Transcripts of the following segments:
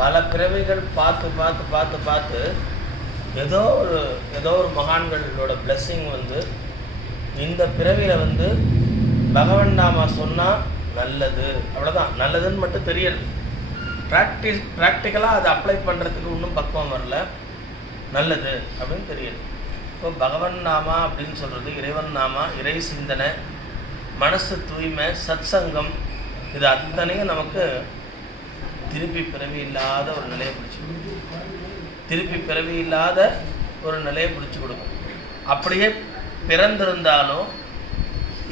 பல பிறவிகள் பார்த்து பார்த்து பார்த்து பார்த்து ஏதோ ஒரு மகான்களோட பிளெஸ்ஸிங் வந்து இந்த பிறவியில் வந்து பகவன் நாமா சொன்னால் நல்லது, அவ்வளோதான். நல்லதுன்னு மட்டும் தெரியல, ப்ராக்டிக்கலாக அதை அப்ளை பண்ணுறதுக்கு இன்னும் பக்குவம் வரல. நல்லது அப்படின்னு தெரியுது. இப்போ பகவன் நாமா அப்படின்னு சொல்கிறது இறைவன் நாமா, இறை சிந்தனை, மனசு தூய்மை, சத்சங்கம், இது அத்தனையும் நமக்கு திருப்பி பிறவி இல்லாத ஒரு நிலையை பிடிச்சி கொடுக்கும். திருப்பி பிறவி இல்லாத ஒரு நிலையை பிடிச்சி கொடுக்கும். அப்படியே பிறந்திருந்தாலும்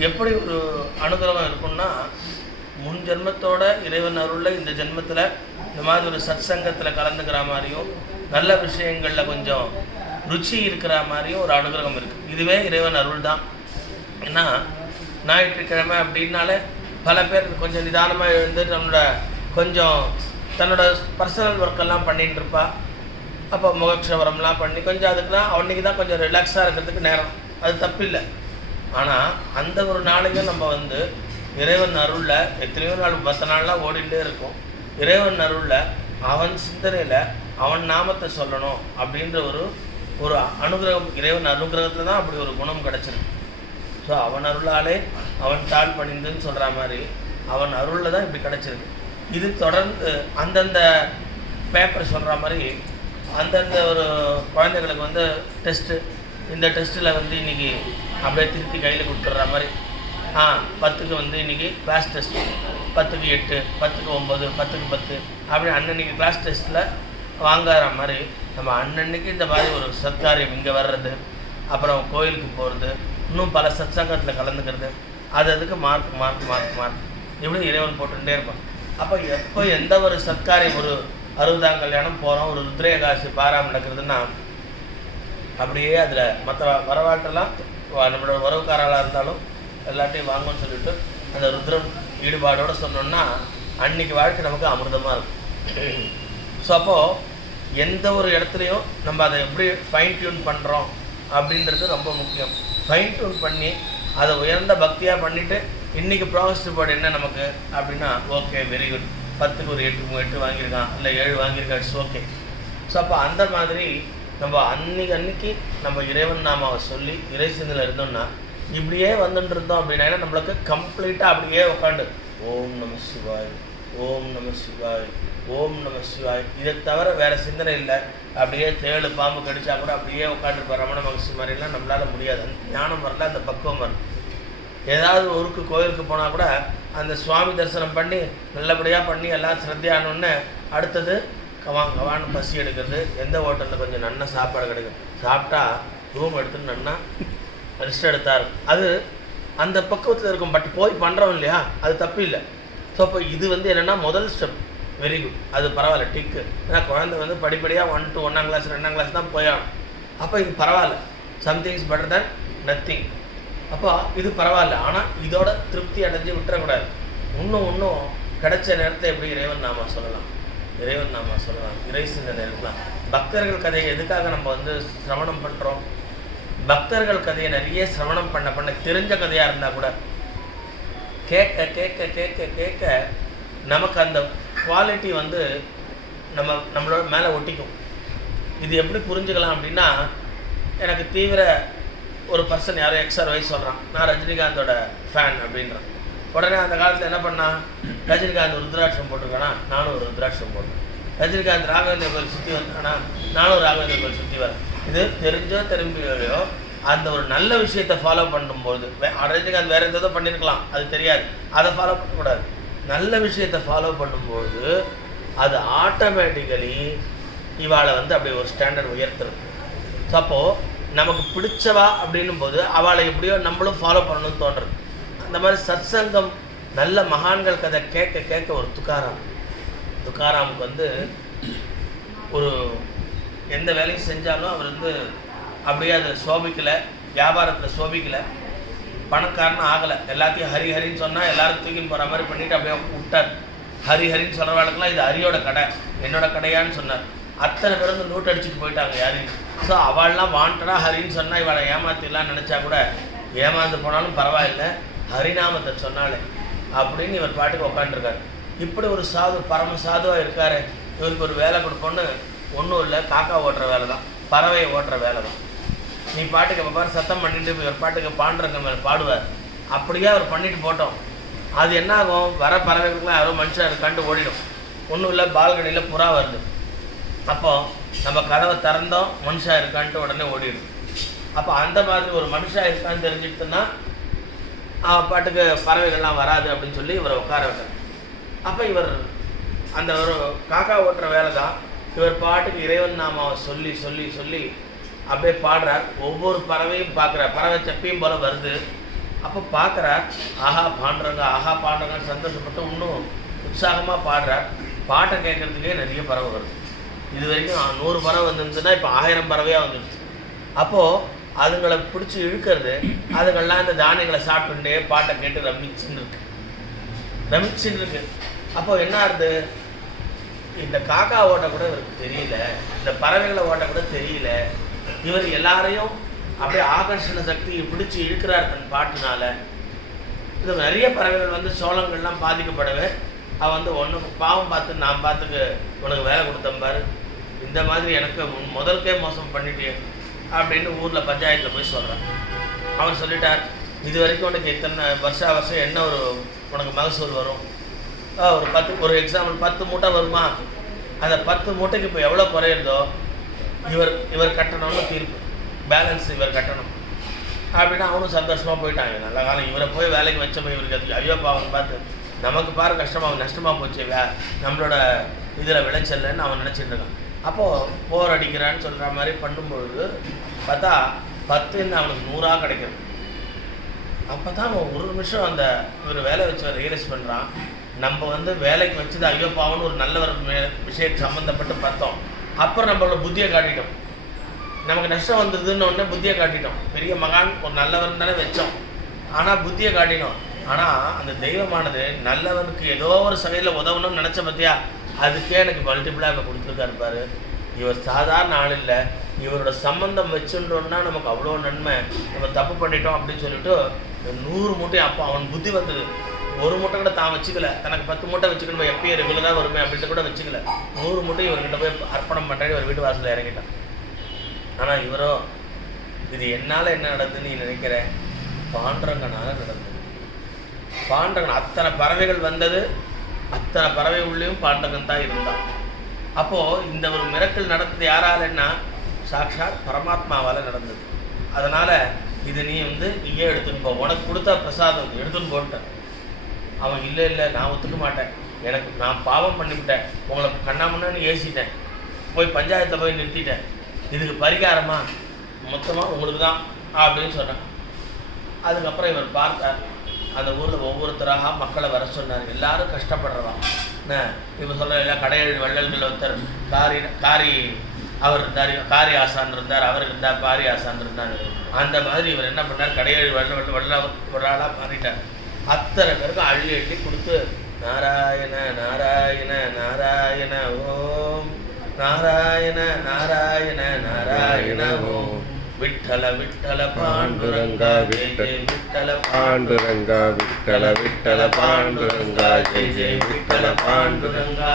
எப்படி ஒரு அனுகிரகம் இருக்குன்னா, முன் ஜென்மத்தோட இறைவன் அருளில் இந்த ஜென்மத்தில் இந்த மாதிரி ஒரு சத்சங்கத்தில் கலந்துக்கிற மாதிரியும் நல்ல விஷயங்களில் கொஞ்சம் ருச்சி இருக்கிற மாதிரியும் ஒரு அனுகிரகம் இருக்குது. இதுவே இறைவன் அருள் தான். ஏன்னா ஞாயிற்றுக்கிழமை அப்படின்னாலே பல பேர் கொஞ்சம் நிதானமாக எழுந்து கொஞ்சம் தன்னோட பர்சனல் ஒர்க்கெல்லாம் பண்ணிகிட்டு இருப்பா. அப்போ முகக்ஷவரம்லாம் பண்ணி கொஞ்சம் அதுக்கெலாம் அன்றைக்கி தான் கொஞ்சம் ரிலாக்ஸாக இருக்கிறதுக்கு நேரம், அது தப்பில்லை. ஆனால் அந்த ஒரு நாளையும் நம்ம வந்து இறைவன் அருளில் எத்தனையோ நாள் 10 நாள்லாம் ஓடிட்டே இருக்கும். இறைவன் அருளில் அவன் சிந்தனையில் அவன் நாமத்தை சொல்லணும் அப்படின்ற ஒரு அனுகிரகம், இறைவன் அனுகிரகத்தில் தான் அப்படி ஒரு குணம் கிடச்சிருக்கு. ஸோ அவன் அருளாலே அவன் தாழ் பணிந்துன்னு சொல்கிற மாதிரி அவன் அருளில் தான் இப்படி கிடச்சிருக்கு. இது தொடர்ந்து அந்தந்த பேப்பர் சொல்கிற மாதிரி அந்தந்த ஒரு குழந்தைகளுக்கு வந்து டெஸ்ட்டு, இந்த டெஸ்ட்டில் வந்து இன்றைக்கி அப்படியே திருப்பி கையில் கொடுத்துட்ற மாதிரி 10க்கு வந்து இன்றைக்கி கிளாஸ் டெஸ்ட்டு, 10க்கு 8, 10க்கு 9, 10க்கு 10 அப்படி அன்னன்னைக்கு கிளாஸ் டெஸ்ட்டில் வாங்குற மாதிரி நம்ம அன்னன்னைக்கு இந்த மாதிரி ஒரு சத்காரியம் இங்கே வர்றது, அப்புறம் கோயிலுக்கு போகிறது, இன்னும் பல சத்சங்கத்தில் கலந்துக்கிறது, அதுக்கு மார்க் இப்படி இறைவன் போட்டுகிட்டே இருப்பான். அப்போ எப்போ எந்த ஒரு சத்காரியம், ஒரு 60ஆம் கல்யாணம் போகிறோம், ஒரு ருத்ரேகாசி பாராயம் நடக்கிறதுனா அப்படியே அதில் மற்ற வரவாட்டெல்லாம் நம்மளோட உறவுக்காரர்களாக இருந்தாலும் எல்லாத்தையும் வாங்கன்னு சொல்லிட்டு அந்த ருத்ரம் ஈடுபாடோடு சொன்னோன்னா அன்றைக்கி வாழ்க்கை நமக்கு அமிர்தமாக இருக்கும். ஸோ அப்போது எந்த ஒரு இடத்துலையும் நம்ம அதை எப்படி ஃபைன் டியூன் பண்ணுறோம் அப்படின்றது ரொம்ப முக்கியம். ஃபைன் டியூன் பண்ணி அதை உயர்ந்த பக்தியாக பண்ணிவிட்டு இன்றைக்கி ப்ராக்ரஸ் ரிப்போர்ட் என்ன நமக்கு அப்படின்னா, ஓகே வெரி குட், 10க்கு ஒரு 8 வாங்கியிருக்கான், இல்லை 7 வாங்கியிருக்கான், இட்ஸ் ஓகே. ஸோ அப்போ அந்த மாதிரி நம்ம அன்னைக்கு நம்ம இறைவன் நாமாவை சொல்லி இறை சிந்தனையில் இருந்தோம்னா இப்படியே வந்துட்டு இருந்தோம் அப்படின்னா நம்மளுக்கு கம்ப்ளீட்டாக அப்படியே உட்காந்து ஓம் நம சிவாய், ஓம் நம சிவாய், ஓம் நம சிவாய், இதை தவிர வேறு சிந்தனை இல்லை. அப்படியே தேழு பாம்பு கடிச்சா கூட அப்படியே உட்காந்துருப்பார் ரமண மகர்ஷி மாதிரிலாம் நம்மளால் முடியாது. அந்த ஞானம் வரல, அந்த பக்குவம் வரல. ஏதாவது ஊருக்கு கோயிலுக்கு போனால் கூட அந்த சுவாமி தரிசனம் பண்ணி நல்லபடியாக பண்ணி எல்லாம் சிரத்தையானோடனே அடுத்தது கவான்னு பசி எடுக்கிறது, எந்த ஹோட்டலில் கொஞ்சம் நன்னா சாப்பாடு கிடைக்கும், சாப்பிட்டா ரூம் எடுத்துன்னு நன்னா ரெஸ்ட் எடுத்தார், அது அந்த பக்குவத்தில் இருக்கும். பட் போய் பண்ணுறோம் இல்லையா, அது தப்பு இல்லை. ஸோ அப்போ இது வந்து என்னென்னா முதல் ஸ்டெப், வெரி குட், அது பரவாயில்ல, டிக்கு. ஏன்னா குழந்தை வந்து படிப்படியாக 1 to 1ஆம் கிளாஸ் 2ஆம் கிளாஸ் தான் போயாகணும். அப்போ இது பரவாயில்ல, something is better than nothing. அப்போ இது பரவாயில்ல. ஆனால் இதோட திருப்தி அடைஞ்சு விட்டுறக்கூடாது. இன்னும் கிடைச்ச நேரத்தை எப்படி இறைவன் நாமா சொல்லலாம், இறைவன் நாமா சொல்லலாம், இறை சிந்தனை இருக்கலாம். பக்தர்கள் கதையை எதுக்காக நம்ம வந்து சிரவணம் பண்ணுறோம்? பக்தர்கள் கதையை நிறைய சிரவணம் பண்ண தெரிஞ்ச கதையாக இருந்தால் கூட கேட்க கேட்க கேட்க கேட்க நமக்கு அந்த குவாலிட்டி வந்து நம்மளோட மேலே ஒட்டிக்கும். இது எப்படி புரிஞ்சுக்கலாம் அப்படின்னா, எனக்கு தீவிர ஒரு பர்சன் யாரோ XRY சொல்கிறான், நான் ரஜினிகாந்தோட ஃபேன் அப்படின்றான். உடனே அந்த காலத்தில் என்ன பண்ணா, ரஜினிகாந்த் ருத்ராட்சம் போட்டிருக்கானா, நானும் ஒரு ருத்ராட்சம் போட்டேன். ரஜினிகாந்த் ராகவேந்திர கோயில் சுற்றி வந்தானா, நானும் ராகவேந்திர கோயில் சுற்றி வரேன். இது தெரிஞ்சோ திரும்பியோ அந்த ஒரு நல்ல விஷயத்தை ஃபாலோ பண்ணும்போது, ரஜினிகாந்த் வேறு எதோ பண்ணியிருக்கலாம், அது தெரியாது, அதை ஃபாலோ பண்ணக்கூடாது. நல்ல விஷயத்தை ஃபாலோ பண்ணும்போது அது ஆட்டோமேட்டிக்கலி இவாளை வந்து அப்படி ஒரு ஸ்டாண்டர்ட் உயர்த்துறது. ஸோ அப்போது நமக்கு பிடிச்சவா அப்படின்னும் போது அவளை எப்படியோ நம்மளும் ஃபாலோ பண்ணணும்னு தோன்றுறது. அந்த மாதிரி சத்சங்கம், நல்ல மகான்கள் கதை கேட்க கேட்க ஒரு துக்காராமுக்கு வந்து ஒரு எந்த வேலையும் செஞ்சாலும் அவர் வந்து அப்படியே அது சோபிக்கலை, வியாபாரத்தில் சோபிக்கலை, பணக்காரனும் ஆகலை. எல்லாத்தையும் ஹரின்னு சொன்னால் எல்லாரும் தூக்கின்னு போகிற மாதிரி பண்ணிவிட்டு அப்படியே விட்டார். ஹரின்னு சொல்கிறவாளுக்கெல்லாம் இது ஹரியோட கடை, என்னோட கடையான்னு சொன்னார். அத்தனை பேர் வந்து நோட் அடிச்சுட்டு போயிட்டாங்க யாரையும். ஸோ அவள்லாம் வாண்டடாக ஹரின்னு சொன்னால் இவளை ஏமாத்திடலாம் நினச்சா கூட ஏமாந்து போனாலும் பரவாயில்லை, ஹரிநாமத்தை சொன்னாலே அப்படின்னு இவர் பாட்டுக்கு உட்காந்துருக்காரு. இப்படி ஒரு சாது, பரம சாதுவாக இருக்காரு. இவருக்கு ஒரு வேலை கொடுப்போன்னு ஒன்றும் இல்லை, காக்கா ஓட்டுற வேலை தான், பறவையை ஓட்டுற வேலை தான். நீ பாட்டுக்கு எப்போ பாரு சத்தம் பண்ணிட்டு இவர் பாட்டுக்கு பாண்டுறங்க மேலே பாடுவார். அப்படியே அவர் பண்ணிட்டு போட்டோம். அது என்ன ஆகும், வர பறவைகளுக்குலாம் யாரோ மனுஷன் இருக்கான்ட்டு ஓடிடும். ஒன்றும் இல்லை, பால்கனியில் புறா வருது. அப்போது நம்ம கதவை திறந்தோம், மனுஷன் இருக்கான்ட்டு உடனே ஓடிடும். அப்போ அந்த மாதிரி ஒரு மனுஷன் இருக்கான்னு தெரிஞ்சுக்கிட்டுன்னா பாட்டுக்கு பறவைகள்லாம் வராது அப்படின்னு சொல்லி இவரை உட்கார வைக்கிறார். அப்போ இவர் அந்த ஒரு காக்கா ஓட்டுற வேலை தான். இவர் பாட்டுக்கு இறைவன் நாமாவை சொல்லி சொல்லி சொல்லி அப்படியே பாடுறார். ஒவ்வொரு பறவையும் பார்க்குறார், பறவை செப்பியும் போல் வருது. அப்போ பார்க்குறார், ஆஹா பாடுறாங்க, ஆஹா பாடுறாங்கன்னு சந்தோஷப்பட்டு இன்னும் உற்சாகமாக பாடுறார். பாட்டை கேட்குறதுக்கே நிறைய பறவை வருது. இது வரைக்கும் 100 பறவை வந்துருந்துச்சுன்னா இப்போ 1000 பறவையாக வந்துடுச்சு. அப்போது அதுங்களை பிடிச்சி இழுக்கிறது, அதுங்கள்லாம் இந்த தானியங்களை சாப்பிட்டுட்டே பாட்டை கேட்டு ரமிச்சுன்னு இருக்கு. அப்போது என்ன ஆகுது, இந்த காக்கா ஓட்ட கூட இவருக்கு தெரியல, இந்த பறவைகளை ஓட்ட கூட தெரியல. இவர் எல்லாரையும் அப்படியே ஆகர்ஷண சக்தியை பிடிச்சி இழுக்கிறார் தன் பாட்டினால. இது நிறைய பறவைகள் வந்து சோளங்கள்லாம் பாதிக்கப்படவே அவன் வந்து ஒன்று பாவம் பார்த்து நான் பார்த்துக்கு உனக்கு வேலை கொடுத்தம்பாரு, இந்த மாதிரி எனக்கு முதல்கே மோசம் பண்ணிட்டே அப்படின்னு ஊரில் பஞ்சாயத்தில் போய் சொல்கிறான். அவர் சொல்லிட்டார், இது வரைக்கும் உனக்கு இத்தனை வருஷம் என்ன ஒரு உனக்கு மகசூல் வரும், ஒரு எக்ஸாம்பிள் 10 மூட்டை வருமா, அந்த 10 மூட்டைக்கு இப்போ எவ்வளோ குறையிறதோ இவர் கட்டணும்னு தீர்ப்பு, பேலன்ஸ் இவர் கட்டணும் அப்படின்னா அவனும் சந்தோஷமாக போயிட்டாங்க. நல்ல காலம் இவரை போய் வேலைக்கு வச்சோம், இவருக்கு அது ஐயோ பாவன் பார்த்து நமக்கு பாரு கஷ்டமாக நஷ்டமாக போச்சு நம்மளோட இதில் விளைச்சல்னு அவன் நினச்சிட்டு இருக்கான். அப்போது போர் அடிக்கிறான்னு சொல்கிற மாதிரி பண்ணும்பொழுது பார்த்தா 10 அவனுக்கு 100 கிடைக்கும். அப்போ தான் அவன் ஒரு நிமிஷம் அந்த இவர் வேலை வச்சு ரியலைஸ் பண்ணுறான், நம்ம வந்து வேலைக்கு வச்சது ஐயோ பாவன்னு ஒரு நல்லவர் விஷயத்துக்கு சம்மந்தப்பட்டு பார்த்தோம். அப்புறம் நம்மளோட புத்தியை காட்டிட்டோம், நமக்கு நஷ்டம் வந்ததுன்னு உடனே புத்தியை காட்டிட்டோம். பெரிய மகான் ஒரு நல்லவன் தானே வச்சோம், ஆனால் புத்தியை காட்டினோம். ஆனால் அந்த தெய்வமானது நல்லவனுக்கு ஏதோ ஒரு சகையில் உதவணும்னு நினச்ச பற்றியா, அதுக்கே எனக்கு மல்டிபிளாக இப்போ கொடுத்துருக்காரு பாரு. இவர் சாதாரண ஆள் இல்லை, இவரோட சம்பந்தம் வச்சுன்றோன்னா நமக்கு அவ்வளோ நன்மை, நம்ம தப்பு பண்ணிட்டோம் அப்படின்னு சொல்லிட்டு 100 மூட்டை. அப்போ அவன் புத்தி வந்தது, ஒரு மூட்டை கூட தான் வச்சுக்கல, தனக்கு 10 மூட்டை வச்சுக்கணும் எப்பயும் ரெகுலராக வருமே அப்படின்ட்டு கூட வச்சுக்கல. 100 மூட்டை இவர்கிட்ட போய் அர்ப்பணம் பண்ணுறேன், இவர் வீட்டு வாசலில் இறங்கிட்டான். ஆனால் இவரோ இது என்னால் என்ன நடந்ததுன்னு நீ நினைக்கிற, பாண்டரங்கனால நடந்தது. பாண்டரங்கன் அத்தனை பறவைகள் வந்தது, அத்தனை பறவை உள்ளேயும் பாண்டரங்கன் தான் இருந்தான். அப்போது இந்த ஒரு மிரக்கல் நடந்தது யாராலன்னா சாக்ஷாத் பரமாத்மாவால் நடந்தது. அதனால் இது நீ வந்து நீயே எடுத்துன்னு போ, உனக்கு கொடுத்தா பிரசாதம் எடுத்துன்னு போட்டேன். அவன் இல்லை நான் ஒத்துக்க மாட்டேன், எனக்கு நான் பாவம் பண்ணிவிட்டேன், உங்களை கண்ணாமண்ணான்னு ஏசிட்டேன், போய் பஞ்சாயத்தை போய் நிறுத்திட்டேன், இதுக்கு பரிகாரமா மொத்தமாக உங்களுக்கு தான் அப்படின்னு சொன்னேன். அதுக்கப்புறம் இவர் பார்த்தார், அந்த ஊரில் ஒவ்வொருத்தராக மக்களை வர சொன்னார். எல்லாரும் கஷ்டப்படுறவான். இப்போ சொல்கிற எல்லா கடையெழு வள்ளல்கள் ஒருத்தர் காரி அவர் இருந்தார், காரி ஆசான் இருந்தார், அவர் இருந்தார், பாரி ஆசான் இருந்தார். அந்த மாதிரி இவர் என்ன பண்ணார், கடையெழு வள்ளலாக மாறிட்டார். அத்தனை பேருக்கு அள்ளி அள்ளி கொடுத்து நாராயண நாராயண நாராயண ஓம் நாராயண நாராயண நாராயண ஓம் விட்டல விட்டல பாண்டுரங்கா விட்டல விட்டல பாண்டுரங்கா விட்டல விட்டல பாண்டுரங்கா ஜெய் ஜெய் விட்டல பாண்டுரங்கா.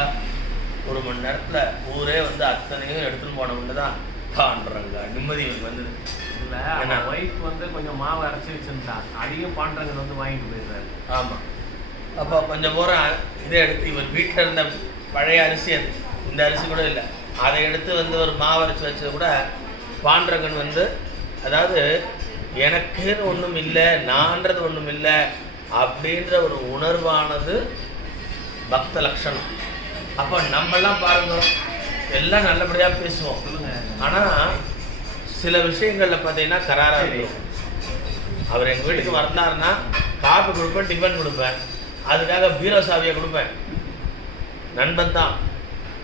1 மணி நேரத்தில் ஊரே வந்து அத்தனையும் எடுத்துன்னு போனவங்க தான் பாண்டுரங்கா. நிம்மதி இவருக்கு வந்தது. இல்லை ஒய்ஃப் வந்து கொஞ்சம் மாவு அரைச்சி வச்சுருந்தான், அதையும் பாண்டுரங்கன் வந்து வாங்கிட்டு போயிடுறாரு. ஆமாம். அப்போ கொஞ்சம் போகிற இதை எடுத்து இவர் வீட்டில் இருந்த பழைய அரிசி, அது இந்த அரிசி கூட இல்லை, அதை எடுத்து வந்து ஒரு மாவு அரைச்சி வச்சது கூட பாண்டரங்கன் வந்து, அதாவது எனக்குன்னு ஒன்றும் இல்லை, நான்றது ஒன்றும் இல்லை அப்படின்ற ஒரு உணர்வானது பக்த லட்சணம். அப்போ நம்மெல்லாம் பாருங்க, எல்லாம் நல்லபடியாக பேசுவோம், ஆனால் சில விஷயங்களில் பார்த்தீங்கன்னா கராராக இருக்கும். அவர் எங்கள் வீட்டுக்கு வந்தாருன்னா காப்பி கொடுப்பேன், டிஃபன் கொடுப்பேன், அதுக்காக பீரோ சாவியை கொடுப்பேன். நண்பன் தான்,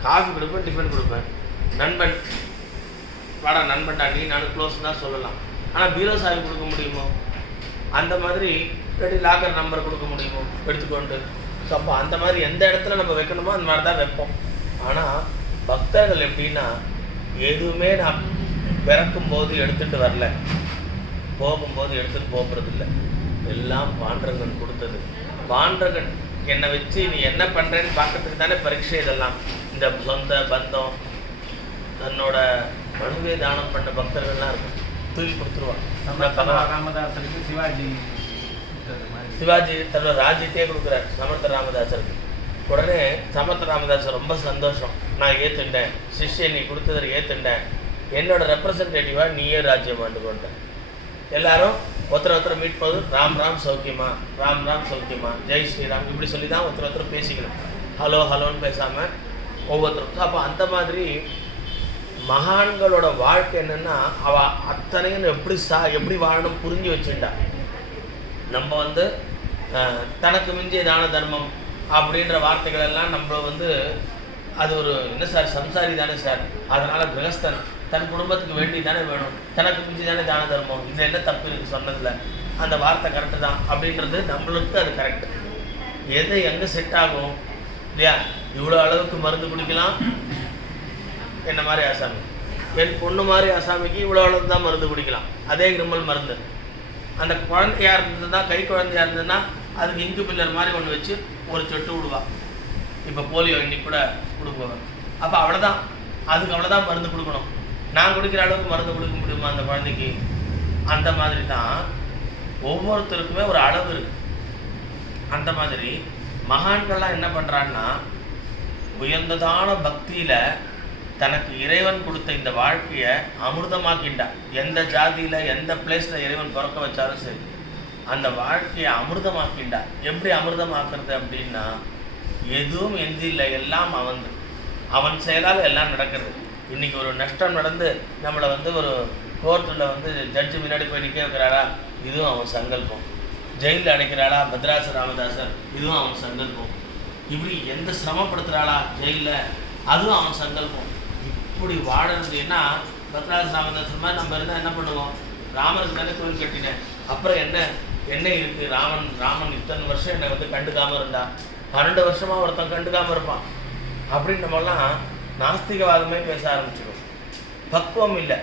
காஃபி கொடுப்பேன், டிஃபன் கொடுப்பேன். நண்பன் வாடா நண்பன்டா நீ நான் க்ளோஸ் தான் சொல்லலாம், ஆனால் பீரோ சாவி கொடுக்க முடியுமோ? அந்த மாதிரி லாக்கர் நம்பர் கொடுக்க முடியுமோ எடுத்துக்கொண்டு? ஸோ அப்போ அந்த மாதிரி எந்த இடத்துல நம்ம வைக்கணுமோ அந்த மாதிரி தான் வைப்போம். ஆனால் பக்தர்கள் எப்படின்னா, எதுவுமே நான் பிறக்கும் போது எடுத்துகிட்டு வரல, போகும்போது எடுத்துகிட்டு போகிறதில்லை, எல்லாம் பாண்டரங்கன் கொடுத்தது. பாண்டரங்கன் என்னை வச்சு நீ என்ன பண்ணுறேன்னு பார்க்கறதுக்கு தானே பரீட்சை. இதெல்லாம் இந்த சொந்த பந்தம் தன்னோட மனுவே தானம் பண்ண பக்தர்கள்லாம் இருக்கும், தூக்கி கொடுத்துருவான். ராமதாசருக்கு சிவாஜி தன்னோட ராஜ்யத்தையே கொடுக்குறார் சமர்த்த ராமதாசருக்கு. உடனே சமர்த்த ராமதாசர் ரொம்ப சந்தோஷம், நான் ஏற்றுண்டேன், சிஷ்யன் நீ கொடுத்ததை ஏற்றுண்டேன், என்னோட ரெப்ரசன்டேட்டிவாக நீயே ராஜ்யம் ஆண்டு கொண்டேன். எல்லாரும் ஒருத்தர் மீட் போது ராம் ராம் சௌக்கியமா, ராம் ராம் சௌக்கியமா, ஜெய் ஸ்ரீராம் இப்படி சொல்லி தான் ஒருத்தர் பேசிக்கணும். ஹலோ ஹலோன்னு பேசாமல் ஒவ்வொருத்தரும். அப்போ அந்த மாதிரி மகான்களோட வாழ்க்கை என்னென்னா அவ அத்தனையும் எப்படி வாழணும் புரிஞ்சு வச்சுட்டா. நம்ம தனக்கு மிஞ்சிய தான தர்மம் அப்படின்ற வார்த்தைகள் எல்லாம் நம்ம அது ஒரு என்ன சார் சம்சாரி தானே சார், அதனால் கிரகஸ்தன் தன் குடும்பத்துக்கு வேண்டி தானே வேணும், தனக்கு மிஞ்சி தானே தான தர்மம், இதில் என்ன தப்பு இருக்குது சொன்னதில்ல, அந்த வார்த்தை கரெக்டு தான் அப்படின்றது நம்மளுக்கு அது கரெக்டு. எது எங்கே செட் ஆகும் இல்லையா? இவ்வளோ அளவுக்கு மருந்து குடிக்கலாம் என்ன மாதிரி ஆசாமி, என் பொண்ணு மாதிரி ஆசாமிக்கு இவ்வளோ அளவுக்கு தான் மருந்து குடிக்கலாம், அதே இருமல் மருந்து. அந்த குழந்தையாக இருந்ததுன்னா கை குழந்தையாக இருந்ததுன்னா அதுக்கு இங்கு பில்லர் மாதிரி ஒன்று வச்சு ஒரு சொட்டு விடுவா. இப்போ போலியோ இன்னைக்கு கூட கொடுக்குவேன். அப்போ அவ்வளோதான், அதுக்கு அவ்வளோதான் மருந்து கொடுக்கணும். நான் குடிக்கிற அளவுக்கு மருந்து கொடுக்க முடியுமா அந்த குழந்தைக்கு? அந்த மாதிரி தான் ஒவ்வொருத்தருக்குமே ஒரு அளவு இருக்கு. அந்த மாதிரி மகான்கள்லாம் என்ன பண்ணுறான்னா உயர்ந்ததான பக்தியில் தனக்கு இறைவன் கொடுத்த இந்த வாழ்க்கையை அமிர்தமாக்கிண்டா. எந்த ஜாதியில் எந்த பிளேஸில் இறைவன் பிறக்க வச்சாலும் சரி அந்த வாழ்க்கையை அமிர்தமாக்கிண்டா. எப்படி அமிர்தமாக்குறது அப்படின்னா எதுவும் எந்தில்லை, எல்லாம் அவன் செயலால் எல்லாம் நடக்கிறது. இன்றைக்கி ஒரு நஷ்டம் நடந்து நம்மளை ஒரு கோர்ட்டில் ஜட்ஜு முன்னாடி போய் நிற்க வைக்கிறாரா, இதுவும் அவன் சங்கல்பம். ஜெயிலில் அடைக்கிறாளா பத்ராச ராமதாசர், இதுவும் அவன் சங்கல்பம். இப்படி எந்த சிரமப்படுத்துகிறாளா ஜெயிலில், அதுவும் அவன் சங்கல்பம். இப்படி வாழறது. ஏன்னா பத்ராச ராமதாசர் மாதிரி நம்ம இருந்தால் என்ன பண்ணுவோம், ராமருக்கு தானே கோயில் கட்டினேன், அப்புறம் என்ன இருக்குது, ராமன் இத்தனை வருஷம் என்னை கண்டுக்காமல் இருந்தா, 12 வருஷமாக ஒருத்தன் கண்டுக்காமல் இருப்பான் அப்படின்னு நம்மலாம் நாஸ்திகவாதமே பேச ஆரம்பிச்சிடும். பக்குவம் இல்லை,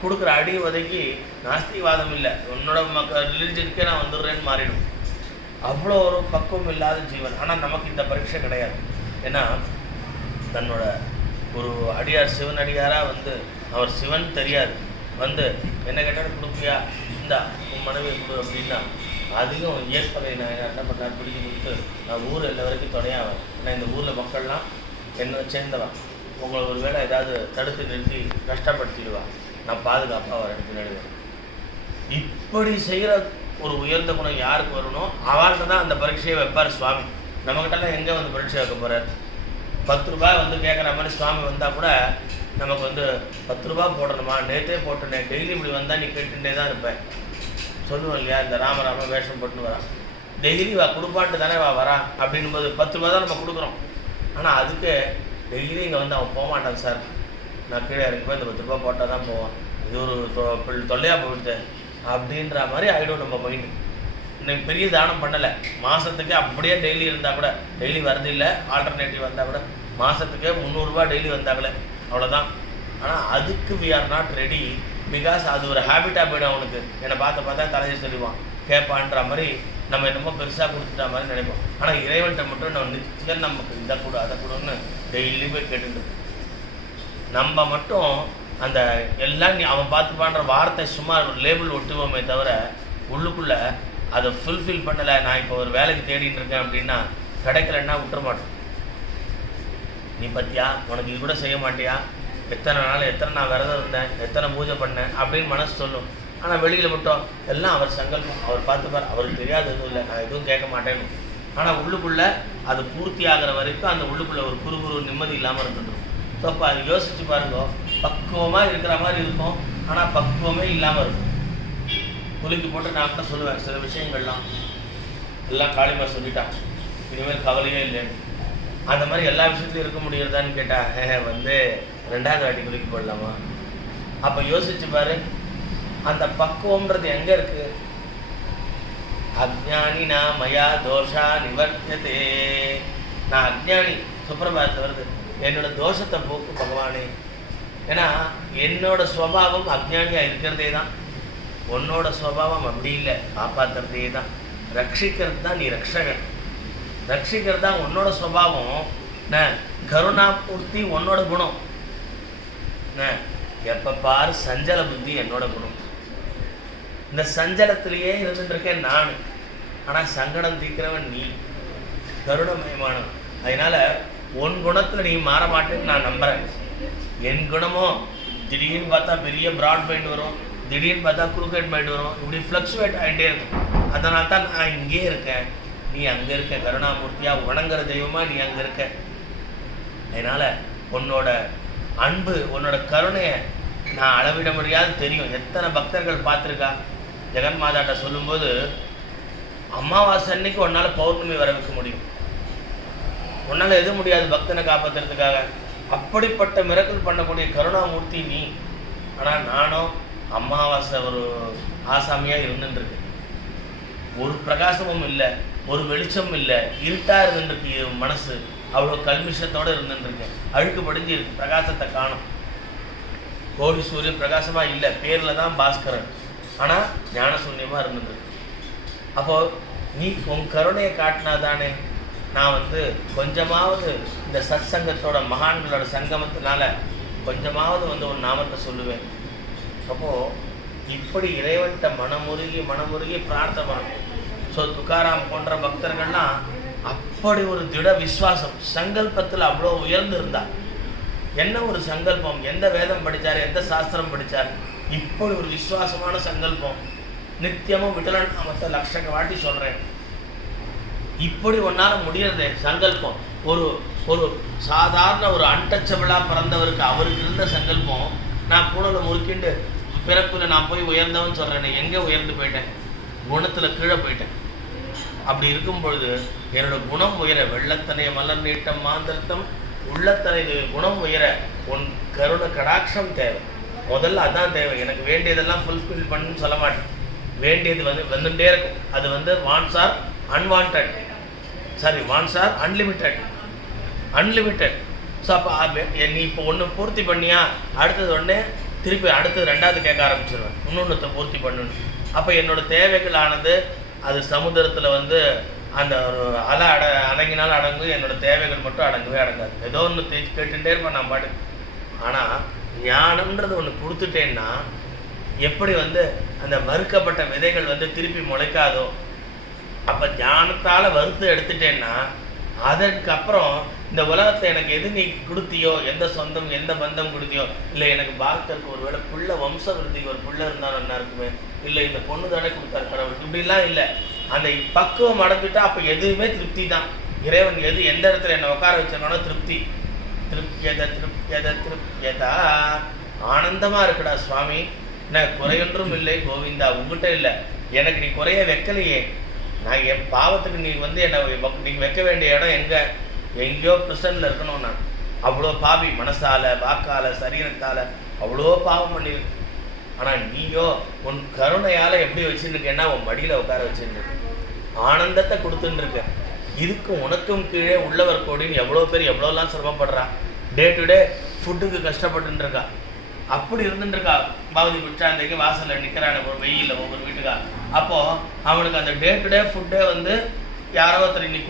கொடுக்குற அடி உதைக்கி நாஸ்திகவாதம் இல்லை, உன்னோட ரிலிஜனுக்கே நான் வந்துடுறேன்னு மாறிடும். அவ்வளோ ஒரு பக்குவம் இல்லாத ஜீவன். ஆனால் நமக்கு இந்த பரீட்சை கிடையாது. ஏன்னா தன்னோட ஒரு அடியார் சிவன் அடியாராக அவர் சிவன் தெரியாது, என்ன கேட்டாலும் கொடுப்பியா, இந்தா உன் மனைவியை கொடு அப்படின்னா அதிகம் ஏற்பதை நான் என்ன பண்ணார் பிடிச்சி கொடுத்து நான் ஊர் எல்லா வரைக்கும் துணையாவேன். ஏன்னா இந்த ஊரில் மக்கள்லாம் என்ன சேர்ந்தவன், உங்களை ஒரு வேளை ஏதாவது தடுத்து நிறுத்தி கஷ்டப்படுத்திடுவா, நான் பாதுகாப்பாக அவர் எனக்கு நடுவேன். இப்படி செய்கிற ஒரு உயர்ந்த குணம் யாருக்கு வரணும் அவள்கிட்ட தான் அந்த பரீட்சையை வைப்பார் சுவாமி. நம்மகிட்டலாம் எங்கே பரீட்சை வைக்க போகிறார்? 10 ரூபாய் கேட்குற மாதிரி சுவாமி வந்தால் கூட நமக்கு 10 ரூபா போடணுமா, நேற்றே போட்டுனேன், டெய்லி இப்படி வந்தால் நீ கேட்டுட்டே தான் இருப்பேன் சொல்லுவோம் இல்லையா? இந்த ராமராம வேஷம் போட்டுன்னு வரான், டெய்லி குடுப்பாட்டு தானே வரா அப்படின்போது 10 ரூபா தான் நம்ம கொடுக்குறோம். ஆனால் அதுக்கு டெய்லி இங்கே அவன் போக மாட்டான் சார், நான் கீழே இறங்கி போய் இந்த 10 ரூபா போட்டால் தான் போவான், இது ஒரு தொல்லையாக போயிடுது அப்படின்ற மாதிரி ஆகிடும் நம்ம மைண்டு. இன்னைக்கு பெரிய தானம் பண்ணலை, மாதத்துக்கு அப்படியே டெய்லி இருந்தால் கூட, டெய்லி வரது இல்லை ஆல்டர்னேட்டிவ் வந்தால் கூட மாதத்துக்கு 300 ரூபா டெய்லி வந்தாங்களே அவ்வளோதான். ஆனால் அதுக்கு we are not ready. Because அது ஒரு ஹேபிட்டாக போய்டும் அவனுக்கு. என்னை பார்த்தா தலையை சொல்லுவான் கேட்பான்ற மாதிரி நம்ம என்னமோ பெருசாக கொடுத்துட்டா மாதிரி நினைப்போம். ஆனால் இறைவன்கிட்ட மட்டும் நம்ம நிச்சயம் நமக்கு இதை கொடு அதை கொடுன்னு டெய்லி போய் கேட்டுட்டு நம்ம மட்டும் அந்த எல்லாம் அவன் பார்த்துப்பான்ற வார்த்தை சும்மா ஒரு லேபிள் ஒட்டுவோமே தவிர உள்ளுக்குள்ளே அதை ஃபுல்ஃபில் பண்ணலை. நான் இப்போ ஒரு வேலைக்கு தேடிட்டு இருக்கேன் அப்படின்னா கிடைக்கலன்னா விட்டுற மாட்டேன். நீ பத்தியா உனக்கு இது கூட செய்ய மாட்டியா, எத்தனை நான் விரதம் இருந்தேன், எத்தனை பூஜை பண்ணேன் அப்படின்னு மனசு சொல்லும். ஆனால் வெளியில் மட்டும் எல்லாம் அவர் சங்கல்பம், அவர் பார்த்துப்பார், அவருக்கு தெரியாது எதுவும் இல்லை, நான் எதுவும் கேட்க மாட்டேன்னு. ஆனால் உள்ளுக்குள்ளே அது பூர்த்தி ஆகிற வரைக்கும் அந்த உள்ளுக்குள்ளே ஒரு குறுகுறு நிம்மதி இல்லாமல் இருந்துடும். ஸோ அப்போ அது யோசிச்சு பாருங்க, பக்குவமாக இருக்கிற மாதிரி இருக்கும், ஆனால் பக்குவமே இல்லாமல் இருக்கும். குலுக்கி போட்டு நான் கூட சொல்லுவேன் சில விஷயங்கள்லாம், எல்லாம் காளிமா சொல்லிட்டான், இனிமேல் கவலையே இல்லைன்னு. அந்த மாதிரி எல்லா விஷயத்துலையும் இருக்க முடியறதான்னு கேட்டால் 2வது வாட்டி குலுக்கி போடலாமா? அப்போ யோசிச்சு பாரு, அந்த பக்குவம்ன்றது எங்கே இருக்குது? அஜ்ஞானினா மயா தோஷா நிவர்த்தியதே. நான் அஜ்ஞானி, சுப்பிரபாதத்தில் வருது, என்னோட தோஷத்தை போக்கு பகவானே. ஏன்னா என்னோட ஸ்வபாவம் அஜ்ஞானியாக இருக்கிறதே தான், உன்னோட ஸ்வபாவம் அப்படி இல்லை, காப்பாற்றுறதே தான், ரட்சிக்கிறது தான் நீ ரக்ஷகன், ரட்சிக்கிறது தான் உன்னோட ஸ்வபாவம். கருணாமூர்த்தி உன்னோட குணம். எப்ப பாரு சஞ்சல புத்தி என்னோட குணம். இந்த சஞ்சலத்திலேயே இருந்துட்டு இருக்கேன் நான். ஆனா சங்கடம் தீக்கிறவன் நீ, கருணமயமானவன். அதனால உன் குணத்துல நீ மாற மாட்டேன்னு நான் நம்புறேன். என் குணமோ திடீர்னு பார்த்தா பெரிய பிராட் மைண்ட் வரும், திடீர்னு பார்த்தா குறுக்கட் மைண்ட் வரும், இப்படி ஃப்ளக்சுவேட் ஆகிட்டே இருக்கும். அதனால தான் நான் இங்கே இருக்கேன், நீ அங்க இருக்க. கருணாமூர்த்தியா வணங்குற தெய்வமா நீ அங்க இருக்க. அதனால உன்னோட அன்பு, உன்னோட கருணைய நான் அளவிட முடியாது தெரியும். எத்தனை பக்தர்கள் பார்த்துருக்கா. ஜெகன்மாதாட்ட சொல்லும்போது, அமாவாசை அன்னைக்கு உன்னால பௌர்ணமி வர வைக்க முடியும், உன்னால எது முடியாது பக்தனை காப்பாத்துறதுக்காக. அப்படிப்பட்ட மிரக்கல் பண்ணக்கூடிய கருணாமூர்த்தி நீ. ஆனா நானும் அமாவாசை ஒரு ஆசாமியா இருந்துருக்கு. ஒரு பிரகாசமும் இல்லை, ஒரு வெளிச்சமும் இல்லை, இருட்டா இருந்துருக்கு மனசு. அவ்வளோ கல்மிஷத்தோட இருந்துருக்கு, அழுக்கு படிஞ்சு இருக்கு, பிரகாசத்தை காணும். கோடி சூரியன் பிரகாசமா இல்லை, பேர்ல தான் பாஸ்கரன், ஆனா ஞான சூன்யமா இருந்துருக்கு. அப்போ நீ உன் கருணையை காட்டினா தானே நான் கொஞ்சமாவது இந்த சத் சங்கத்தோட மகான்களோட சங்கமத்தினால கொஞ்சமாவது உன் நாமத்தை சொல்லுவேன். அப்போ இப்படி இறைவன்கிட்ட மனமுருகி பிரார்த்தனை பண்ணணும். ஸோ துக்காராம் போன்ற பக்தர்கள்லாம் அப்படி ஒரு திட விசுவாசம், சங்கல்பத்தில் அவ்வளோ உயர்ந்து இருந்தார். என்ன ஒரு சங்கல்பம், எந்த வேதம் படித்தார், எந்த சாஸ்திரம் படித்தார், இப்படி ஒரு விசுவாசமான சங்கல்பம். நித்தியமும் விட்டலன் நாமத்தை லட்சக்க வாட்டி சொல்கிறேன். இப்படி ஒன்றால் முடியறது சங்கல்பம். ஒரு ஒரு சாதாரண ஒரு அன்டச்சபிளாக பிறந்தவருக்கு அவருக்கு இருந்த சங்கல்பம், நான் பூனலை முறுக்கிண்டு பிறப்பில் நான் போய் உயர்ந்தவன் சொல்கிறேன். எங்கே உயர்ந்து போயிட்டேன், குணத்தில் கீழே போயிட்டேன். அப்படி இருக்கும் பொழுது என்னோட குணம் உயர, வெள்ளத்தனைய மலர் நீட்டம் மாந்தர்த்தம் உள்ளத்தனை குணம் உயர உன் கருண கடாட்சம் தேவை. முதல்ல அதான் தேவை. எனக்கு வேண்டியதெல்லாம் ஃபுல்ஃபில் பண்ணுன்னு சொல்ல மாட்டேன். வேண்டியது வந்துட்டே இருக்கும். அது wants are unwanted, sorry wants are unlimited. So அப்போ நீ இப்போ ஒன்று பூர்த்தி பண்ணியா, அடுத்தது ஒன்று திருப்பி அடுத்தது ரெண்டாவது கேட்க ஆரம்பிச்சிருவேன், இன்னொன்றுத்தை பூர்த்தி பண்ணணும். அப்போ என்னோட தேவைகள் ஆனது அது சமுதிரத்தில் அந்த ஒரு அலை அடங்கினாலும் அடங்கு, என்னோட தேவைகள் மட்டும் அடங்கவே அடங்காது. ஏதோ ஒன்று கேட்டுகிட்டே இருப்பேன் நான் பாட்டு. ஆனால் ஞானம்ன்றது ஒன்று கொடுத்துட்டேன்னா எப்படி அந்த மறுக்கப்பட்ட விதைகள் திருப்பி முளைக்காதோ, அப்போ ஞானத்தால் வறுத்து எடுத்துட்டேன்னா அதற்கப்புறம் இந்த உலகத்தை எனக்கு எது நீ கொடுத்தியோ, எந்த சொந்தம் எந்த பந்தம் கொடுத்தியோ, இல்லை எனக்கு பார்க்கறதுக்கு ஒரு வேளை புள்ள வம்ச விருத்திக்கு ஒரு புள்ள இருந்தாலும் நல்லா இருக்குமே, இல்லை இந்த பொண்ணு தானே கொடுத்தாரு கடவுள், இப்படிலாம் இல்லை. அந்த பக்குவம் அடைஞ்சிட்டா அப்போ எதுவுமே திருப்தி தான். இறைவன் எந்த இடத்துல என்னை உட்கார வச்சிருக்கானோ திருப்தி. திருப்தியதா ஆனந்தமா இருக்குடா சுவாமி, நான் குறையொன்றும் இல்லை கோவிந்தா, உங்ககிட்ட இல்லை, எனக்கு நீ குறைய வைக்கலையே. நான் என் பாவத்துக்கு நீ என்னை நீங்க வைக்க வேண்டிய இடம் எங்கேயோ பிரசன்ல இருக்கணும். நான் அவ்வளோ பாவி, மனசால வாக்கால சரீரத்தால அவ்வளோ பாவம் பண்ணிருக்கு. ஆனா நீயோ உன் கருணையால எப்படி வச்சுருக்கேன்னா உன் மடியில உட்கார வச்சிருக்க, ஆனந்தத்தை கொடுத்துட்டு இருக்க. இதுக்கும் உனக்கும் கீழே உள்ளவர் கோடின்னு எவ்வளோ பேர் எவ்வளோலாம் சிரமப்படுறா, டே டு டே ஃபுட்டுக்கு கஷ்டப்பட்டு இருக்கா. அப்படி இருந்துட்டு இருக்கா. பாவதி பிச்சாந்தைக்கு வாசல்ல நிற்கிறான ஒரு வெயில்ல ஒவ்வொரு வீட்டுக்கா. அப்போ அவனுக்கு அந்த டே டு டே ஃபுட்டே யாரோ ஒருத்தர் இன்னைக்கு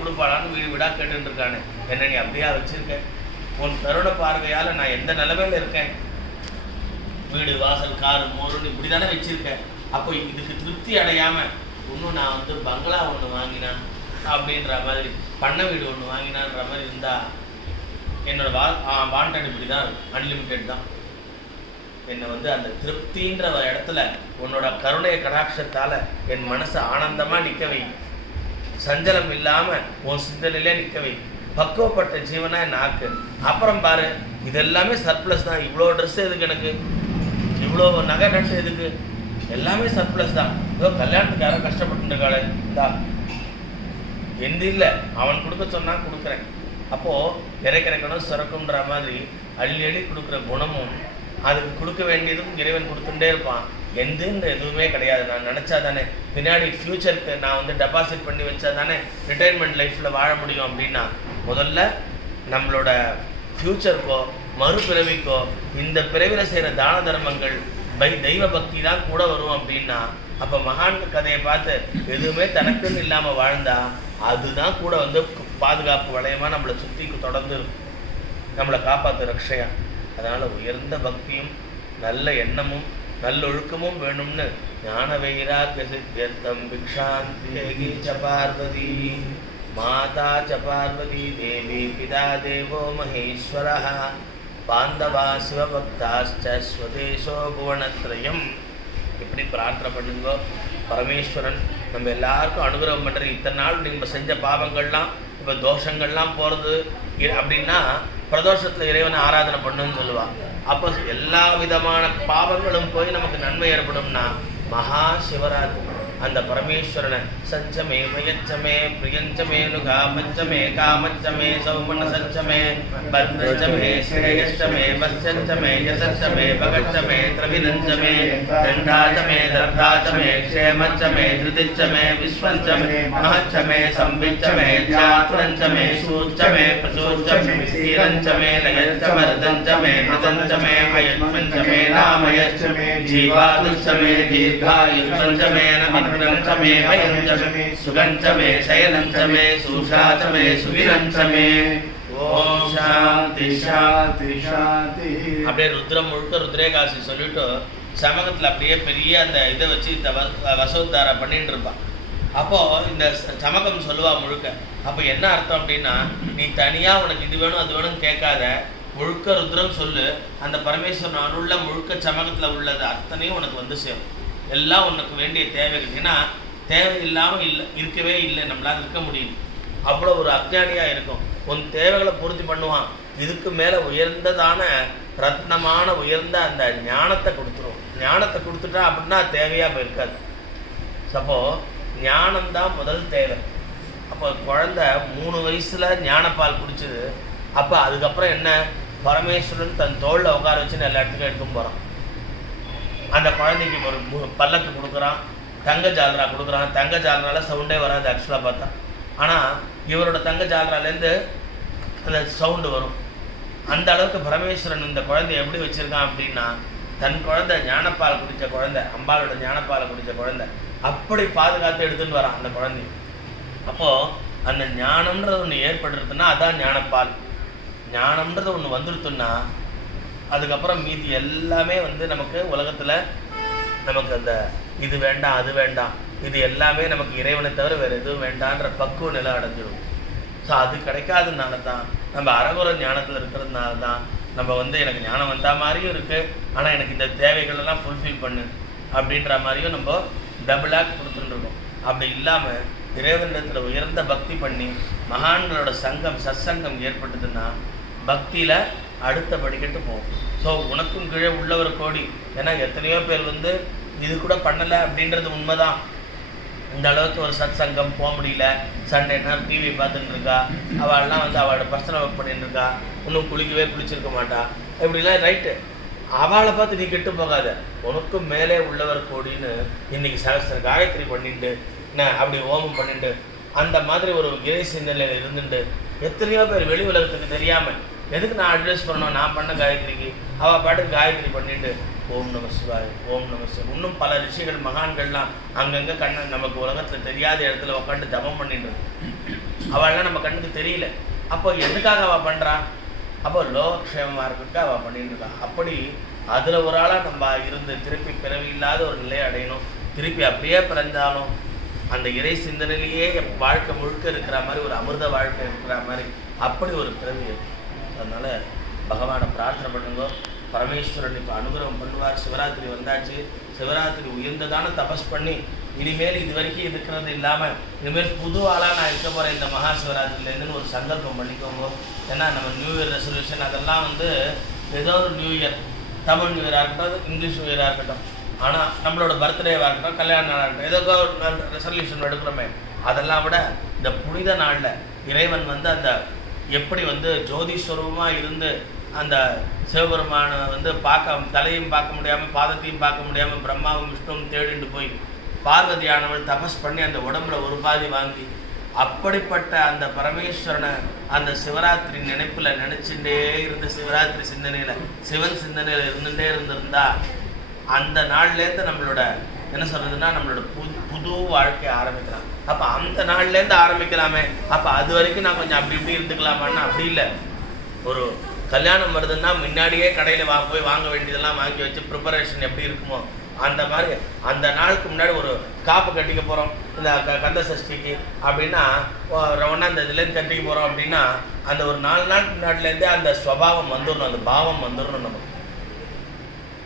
கொடுப்பாளான்னு வீடு வீடா கேட்டுட்டு இருக்கானு. என்ன நீ அப்படியா வச்சிருக்க? உன் கருண பார்வையால நான் எந்த நிலைமையில இருக்கேன், வீடு வாசல் காரு மோருன்னு இப்படிதானே வச்சிருக்கேன். அப்போ இதுக்கு திருப்தி அடையாம இன்னும் நான் பங்களா ஒன்று வாங்கினேன் அப்படின்ற மாதிரி, பண்ணை வீடு ஒன்று வாங்கினான்ற மாதிரி இருந்தா என்னோட வாண்டட் இப்படி தான் இருக்கும், அன்லிமிட்டெட் தான். என்னை அந்த திருப்தின்ற இடத்துல உன்னோட கருணைய கடாட்சத்தால என் மனசை ஆனந்தமா நிற்க வை, சஞ்சலம் இல்லாம உன் சிந்தனையிலே நிற்க வை. பக்குவப்பட்ட ஜீவனா என் ஆக்கு. அப்புறம் பாரு, இதெல்லாமே சர்ப்ளஸ் தான். இவ்வளோ ட்ரெஸ் எதுக்கு எனக்கு, இவ்வளோ நகை நட்டு எதுக்கு, எல்லாமே சர்ப்ளஸ் தான். ஏதோ கல்யாணத்துக்கு யாரும் கஷ்டப்பட்டு இருக்காளே இந்தா எந்த இல்லை, அவன் கொடுக்க சொன்னா கொடுக்குறேன். அப்போ இறைக்கிறக்கணும் சுரக்கும்ன்ற மாதிரி அள்ளி அள்ளி கொடுக்குற குணமும் அதுக்கு கொடுக்க வேண்டியதும் இறைவன் கொடுத்துட்டே இருப்பான். எந்த எதுவுமே கிடையாது. நான் நினைச்சா தானே பின்னாடி ஃபியூச்சருக்கு நான் டெபாசிட் பண்ணி வச்சா தானே ரிட்டையர்மெண்ட் லைஃப்ல வாழ முடியும். அப்படின்னா முதல்ல நம்மளோட ஃபியூச்சருக்கோ மறுபிறவிக்கோ இந்த பிறவில செய்யற தான தர்மங்கள் தெய்வ பக்தி தான் கூட வரும். அப்படின்னா அப்ப மகான் கதையை பார்த்து எதுவுமே தனக்குன்னு இல்லாம வாழ்ந்தா அதுதான் கூட பாதுகாப்பு வளையமாக நம்மளை சுற்றி தொடர்ந்து நம்மளை காப்பாற்று ரக்ஷையா. அதனால் உயர்ந்த பக்தியும் நல்ல எண்ணமும் நல்லொழுக்கமும் வேணும்னு ஞான வைராக்கிய சித்தியர்த்தம் பிக்ஷாந்தி ச பார்வதி மாதா ச பார்வதி தேவி பிதா தேவோ மகேஸ்வரः பாந்தவா சிவபக்தாஸ்ச ஸ்வதேசோ புவனத்ரயம். இப்படி பிரார்த்தனை பண்ணுங்கோ. பரமேஸ்வரன் நம்ம எல்லாருக்கும் அனுகிரகம் பண்ணுறது. இத்தனை நாள் நம்ம செஞ்ச பாவங்கள்லாம் இப்போ தோஷங்கள்லாம் போகிறது அப்படின்னா பிரதோஷத்தில் இறைவனை ஆராதனை பண்ணுன்னு சொல்லுவாள். அப்போ எல்லா விதமான பாவங்களும் போய் நமக்கு நன்மை ஏற்படும்னா மகா சிவராத்திரி அந்த பரமேஸ்வரனை சஞ்சமே மயச்சமே பிரியஞ்சமே நுகா பஞ்சமே காமச்சமே சௌமன சஞ்சமே பத்ரஞ்சமே ஸ்ரேயச்சமே பத்யஞ்சமே யசச்சமே பகச்சமே திரவிதஞ்சமே தண்டாச்சமே தர்தாச்சமே க்ஷேமச்சமே திருதிச்சமே விஸ்வஞ்சமே மஹச்சமே சம்பிச்சமே ஜாத்ரஞ்சமே சூச்சமே பிரசூச்சமே ஸ்ரீரஞ்சமே லயச்சமர்தஞ்சமே மிருதஞ்சமே அயத்மஞ்சமே நாமயச்சமே ஜீவாதுச்சமே தீர்காயுஷ்மஞ்சமே நமித்ரஞ்சமே வயஞ்சமே சுகஞ்சமே சயனஞ்சமே சூஷாச்சமே சுகிரஞ்சமே. ஓம் சாந்தி சாந்தி சாந்தி. அப்படியே ருத்ரம் முழுக்க ருத்ரேகாசி சொல்லிட்டு சமகத்தில் அப்படியே பெரிய அந்த இதை வச்சு இந்த வசோத்தாரா பண்ணிட்டு இருப்பான். அப்போது இந்த சமகம் சொல்லுவா முழுக்க. அப்போ என்ன அர்த்தம் அப்படின்னா, நீ தனியாக உனக்கு இது வேணும் அது வேணும்னு கேட்காத, முழுக்க ருத்ரம் சொல்லு. அந்த பரமேஸ்வரன் அருள்ல முழுக்க சமகத்தில் உள்ளது அத்தனையும் உனக்கு வந்து சேரும். எல்லாம் உனக்கு வேண்டிய தேவைகள். ஏன்னா தேவை இல்லாமல் இருக்கவே இல்லை, நம்மளால் இருக்க முடியும். அவ்வளோ ஒரு அஜ்ஞானியாக இருக்கும். உன் தேவைகளை பூர்த்தி பண்ணுவான். இதுக்கு மேலே உயர்ந்ததான ரத்னமான உயர்ந்த அந்த ஞானத்தை கொடுத்துரும். ஞானத்தை கொடுத்துட்டா அப்படின்னா தேவையாக போயிருக்காது. அப்போ ஞானம்தான் முதல் தேவை. அப்போ குழந்தை 3 வயசுல ஞானப்பால் குடிச்சது. அப்போ அதுக்கப்புறம் என்ன, பரமேஸ்வரன் தன் தோளில் உட்கார வச்சுன்னு எல்லா இடத்துக்கும் எடுத்துன்னு போகிறான். அந்த குழந்தைக்கு ஒரு பல்லக்கு கொடுக்குறான், தங்க ஜாலரா கொடுக்குறான். தங்க ஜாலரால சவுண்டே வராது ஆக்சுவலாக பார்த்தா. ஆனால் இவரோட தங்க ஜாலராலேருந்து அந்த சவுண்டு வரும். அந்த அளவுக்கு பரமேஸ்வரன் இந்த குழந்தை எப்படி வச்சுருக்கான் அப்படின்னா, தன் குழந்தை ஞானப்பால் குடித்த குழந்தை, அம்பாலோட ஞானப்பாலை குடித்த குழந்தை, அப்படி பாதுகாத்து எடுத்துகிட்டு வரான் அந்த குழந்தை. அப்போது அந்த ஞானம்ன்றது ஒன்று ஏற்படுறதுன்னா அதான் ஞானப்பால். ஞானம்ன்றது ஒன்று வந்துடுத்துன்னா அதுக்கப்புறம் மீதி எல்லாமே வந்து நமக்கு உலகத்தில் நமக்கு அந்த இது வேண்டாம் அது வேண்டாம், இது எல்லாமே நமக்கு இறைவனை தவிர வேறு எதுவும் வேண்டான்ற பக்குவ நிலை அடைஞ்சிடும். ஸோ அது கிடைக்காததுனால தான் நம்ம அறகுற ஞானத்தில் இருக்கிறதுனால தான் நம்ம வந்து எனக்கு ஞானம் வந்தால் மாதிரியும் இருக்குது, ஆனால் எனக்கு இந்த தேவைகளெல்லாம் ஃபுல்ஃபில் பண்ணு அப்படின்ற மாதிரியும் நம்ம டபுளாக கொடுத்துட்டுருக்கோம். அப்படி இல்லாமல் இறைவனிடத்தில் உயர்ந்த பக்தி பண்ணி மகான்களோட சங்கம் சத்சங்கம் ஏற்பட்டதுன்னா பக்தியில் அடுத்த படிக்கட்டு போகும். ஸோ உனக்கும் கீழே உள்ளவர் கோடி. ஏன்னா எத்தனையோ பேர் வந்து இது கூட பண்ணலை அப்படின்றது உண்மைதான். இந்த அளவுக்கு ஒரு சத் சங்கம் போக முடியல, சண்டே நேரம் டிவி பார்த்துட்டு இருக்கா, அவள்லாம் வந்து அவளோட பர்சனல் ஒர்க் பண்ணிட்டு இருக்கா, இன்னும் குளிச்சிருக்க மாட்டா, இப்படிலாம் ரைட்டு. அவளை பார்த்து நீ கெட்டு போகாத, உனக்கும் மேலே உள்ளவர் கோடின்னு இன்னைக்கு சகஸ்திர காயத்ரி பண்ணிட்டு அப்படி ஹோமம் பண்ணிட்டு அந்த மாதிரி ஒரு இறை சிந்தனையில் இருந்துட்டு எத்தனையோ பேர் வெளி உலகத்துக்கு தெரியாமல் எதுக்கு நான் அட்வைஸ் பண்ணணும், நான் பண்ண காயத்ரிக்கு அவள் பாட்டுக்கு காயத்ரி பண்ணிட்டு ஓம் நம சிவாய் ஓம் நம சிவாய். இன்னும் பல ரிஷிகள் மகான்கள்லாம் அங்கங்கே நமக்கு உலகத்தில் தெரியாத இடத்துல உட்காந்து ஜபம் பண்ணிட்டு அவள்லாம் நம்ம கண்ணுக்கு தெரியல. அப்போ எதுக்காக அவள் பண்ணுறா? அப்போ லோகக்ஷேமமாக இருக்கிறதுக்கு அவள் பண்ணிட்டு இருக்கா. அப்படி அதில் ஒரு ஆளாக நம்ம இருந்து திருப்பி பிறவி இல்லாத ஒரு நிலையை அடையணும். திருப்பி அப்படியே பிறந்தாலும் அந்த இறை சிந்தனையிலேயே வாழ்க்கை முழுக்க இருக்கிற மாதிரி ஒரு அமிர்த வாழ்க்கை இருக்கிற மாதிரி அப்படி ஒரு பிறவி இருக்கு. அதனால் பகவானை பிரார்த்தனை பண்ணுங்க. பரமேஸ்வரன் இப்போ அனுகிரகம் பண்ணுவார். சிவராத்திரி வந்தாச்சு. சிவராத்திரி உயர்ந்ததான தபஸ் பண்ணி இனிமேல் இது வரைக்கும் இருக்கிறது இல்லாமல் இனிமேல் புது ஆளாக நான் இருக்க போகிறேன் இந்த மகா சிவராத்திரிலேருந்துன்னு ஒரு சங்கல்பம் பண்ணிக்கோங்க. ஏன்னா நம்ம நியூ இயர் ரெசல்யூஷன் அதெல்லாம் வந்து ஏதோ ஒரு நியூ இயர், தமிழ் நியூ இயராக இருக்கட்டும், இங்கிலீஷ் நியூ இயராக இருக்கட்டும், ஆனால் நம்மளோட பர்த்டேவாக இருக்கட்டும், கல்யாண நாளாக இருக்கட்டும், ஏதோ ஒரு ரெசல்யூஷன் எடுக்கிறோமே, அதெல்லாம் விட இந்த புனித நாளில் இறைவன் வந்து அந்த எப்படி வந்து ஜோதிஸ்வரூபமாக இருந்து அந்த சிவபெருமானை வந்து தலையும் பார்க்க முடியாமல் பாதத்தையும் பார்க்க முடியாமல் பிரம்மாவும் விஷ்ணுவும் தேடிட்டு போய் பார்வதியானவள் தபஸ் பண்ணி அந்த உடம்புல ஒரு பாதி வாங்கி அப்படிப்பட்ட அந்த பரமேஸ்வரனை அந்த சிவராத்திரி நினைப்பில் நினச்சிட்டே இருந்து சிவராத்திரி சிந்தனையில் சிவன் சிந்தனையில் இருந்துகிட்டே இருந்திருந்தா அந்த நாள்லேருந்து நம்மளோட என்ன சொல்றதுன்னா நம்மளோட புது வாழ்க்கையை ஆரம்பிக்கலாம். அப்போ அந்த நாள்லேருந்து ஆரம்பிக்கலாமே, அப்போ அது வரைக்கும் நான் கொஞ்சம் அப்படி இப்படி இருந்துக்கலாமான்னு அப்படி இல்லை. ஒரு கல்யாணம் வருதுன்னா முன்னாடியே கடையில் போய் வாங்க வேண்டியதெல்லாம் வாங்கி வச்சு ப்ரிப்பரேஷன் எப்படி இருக்குமோ அந்த மாதிரி அந்த நாளுக்கு முன்னாடி ஒரு காப்பு கட்டிக்க போகிறோம் இந்த கந்த சஷ்டிக்கு அப்படின்னா, ஒன்றாந்தேதியிலேருந்து கட்டிக்க போகிறோம் அப்படின்னா அந்த ஒரு 4 நாளுக்கு முன்னாடிலேருந்தே அந்த ஸ்வபாவம் வந்துடணும், அந்த பாவம் வந்துடணும் நமக்கு.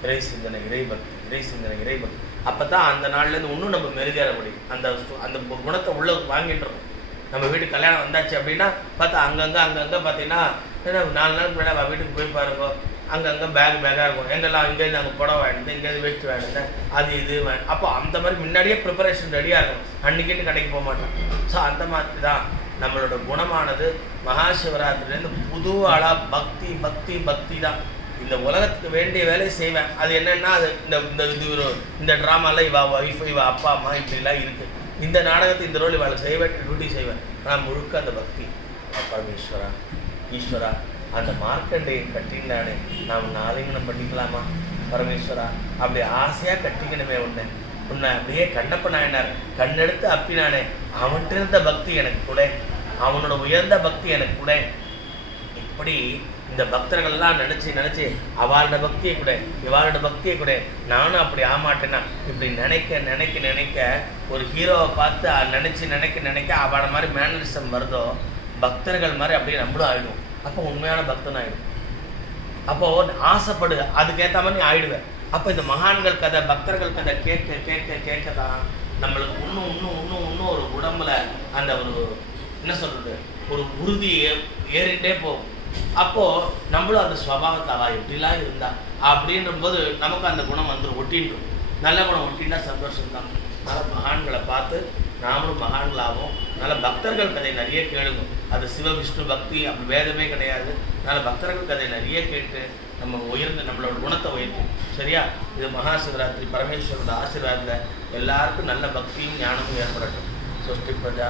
இறை சிந்தனை, இறைபக்தி, இறை சிந்தனை, இறைபக்தி. அப்போ தான் அந்த நாள்லேருந்து இன்னும் நம்ம மெருகேற முடியும். அந்த குணத்தை உள்ள வாங்கிட்டுருக்கோம். நம்ம வீட்டுக்கு கல்யாணம் வந்தாச்சு அப்படின்னா பார்த்தா அங்கங்கே பார்த்தீங்கன்னா 4 நாளுக்கு முன்னாடி வீட்டுக்கு போய் பாருங்க, அங்கங்கே பேக்காக இருக்கும். எங்கெல்லாம் இங்கேருந்து அங்கே புடவை வாங்கிட்டு இங்கேருந்து வேஸ்ட் வாங்கிட்டு அது இது அப்போ அந்த மாதிரி முன்னாடியே ப்ரிப்பரேஷன் ரெடியாக இருக்கும். அன்றைக்கிட்டு கடைக்கு போக மாட்டோம். ஸோ அந்த மாதிரி தான் நம்மளோட குணமானது மகாசிவராத்திரிலேருந்து புது ஆளாக பக்தி பக்தி பக்தி தான். இந்த உலகத்துக்கு வேண்டிய வேலையை செய்வேன். அது என்னென்னா அது இந்த ட்ராமாவில் இவா ஒய்ஃப் இவா அப்பா அம்மா இப்படிலாம் இருக்குது. இந்த நாடகத்தை இந்த ரோல் இவளை செய்வேன், டியூட்டி செய்வேன். நான் முழுக்க அந்த பக்தி. பரமேஸ்வரா ஈஸ்வரா அந்த மார்க்கண்டையை கட்டினானே நாம் ஆலிங்கனம் பண்ணிக்கலாமா பரமேஸ்வரா? அப்படி ஆசையாக கட்டிக்கணுமே உன்னை அப்படியே கண்ணப்ப நாயனார் கண்ணெடுத்து அப்பினானே, அவன்கிட்ட இருந்த பக்தி எனக்கு கூட, அவனோட உயர்ந்த பக்தி எனக்கு கூட. இப்படி இந்த பக்தர்கள்லாம் நினச்சி அவளோட பக்தியை கூட இவாளோட பக்தியை கூட நானும் அப்படி ஆமாட்டேன்னா இப்படி நினைக்க ஒரு ஹீரோவை பார்த்து நினைக்க அவளை மாதிரி மேனரிசம் வருதோ பக்தர்கள் மாதிரி அப்படியே நம்மளும் ஆயிடும். அப்போ உண்மையான பக்தன் ஆகிடும். அப்போ ஆசைப்படு, அதுக்கேற்ற மாதிரி ஆயிடுவேன். அப்போ இந்த மகான்கள் கதை பக்தர்கள் கதை கேட்க தான் நம்மளுக்கு இன்னும் ஒரு உடம்புல அந்த ஒரு என்ன சொல்றது ஒரு உறுதி ஏறிட்டே போகும். அப்போது நம்மளும் அந்த ஸ்வபாவத்தாவா எப்படிலாம் இருந்தா அப்படின்ற போது நமக்கு அந்த குணம் வந்துடும், ஒட்டின்றும். நல்ல குணம் ஒட்டின்னா சந்தோஷம்தான். அதனால் மகான்களை பார்த்து நாமளும் மகான்களாகவும் நல்ல பக்தர்கள் கதை நிறைய கேளுங்க. அது சிவ விஷ்ணு பக்தி அப்படி வேதமே கிடையாது. அதனால் பக்தர்கள் கதை நிறைய கேட்டு நம்ம நம்மளோட குணத்தை உயர்த்தும். சரியா? இது மகாசிவராத்திரி பரமேஸ்வரோட ஆசீர்வாதத்தில் எல்லாருக்கும் நல்ல பக்தியும் ஞானமும் ஏற்படட்டும். சொஸ்தி பிரஜா.